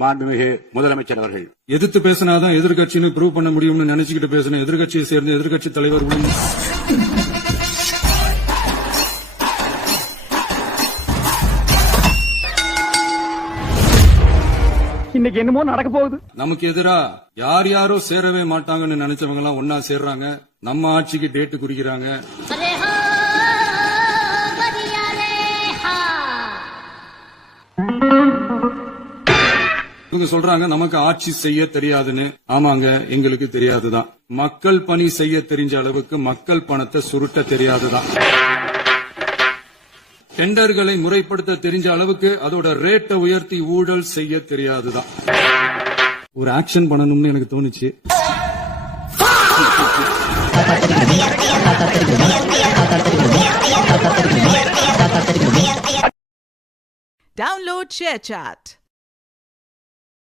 மாண்புமிகு முதலமைச்சர் அவர்கள். எதிர்த்து பேசினாதான் எதிர்கட்சின்னு ப்ரூவ் பண்ண முடியும்னு நினைச்சுக்கிட்டு பேசின எதிர்கட்சியை சேர்ந்த எதிர்கட்சி தலைவர் இன்னைக்கு என்னமோ நடக்க போகுது. நமக்கு எதிரா யார் யாரோ சேரவே மாட்டாங்கன்னு நினைச்சவங்க எல்லாம் ஒன்னா சேர்றாங்க. நம்ம ஆட்சிக்கு டேட்டு குறிக்கிறாங்க. இவங்க சொல்றாங்க நமக்கு ஆட்சி செய்ய தெரியாதுன்னு. ஆமாங்க, எங்களுக்கு தெரியாதுதான். மக்கள் பணி செய்ய தெரிஞ்ச அளவுக்கு மக்கள் பணத்தை சுருட்ட தெரியாதுதான். டெண்டர்களை முறைப்படுத்த தெரிஞ்ச அளவுக்கு அதோட ரேட்டை உயர்த்தி ஊழல் செய்ய தெரியாதுதான். ஒரு ஆக்ஷன் பண்ணணும்னு எனக்கு தோணுச்சு. Download ShareChat.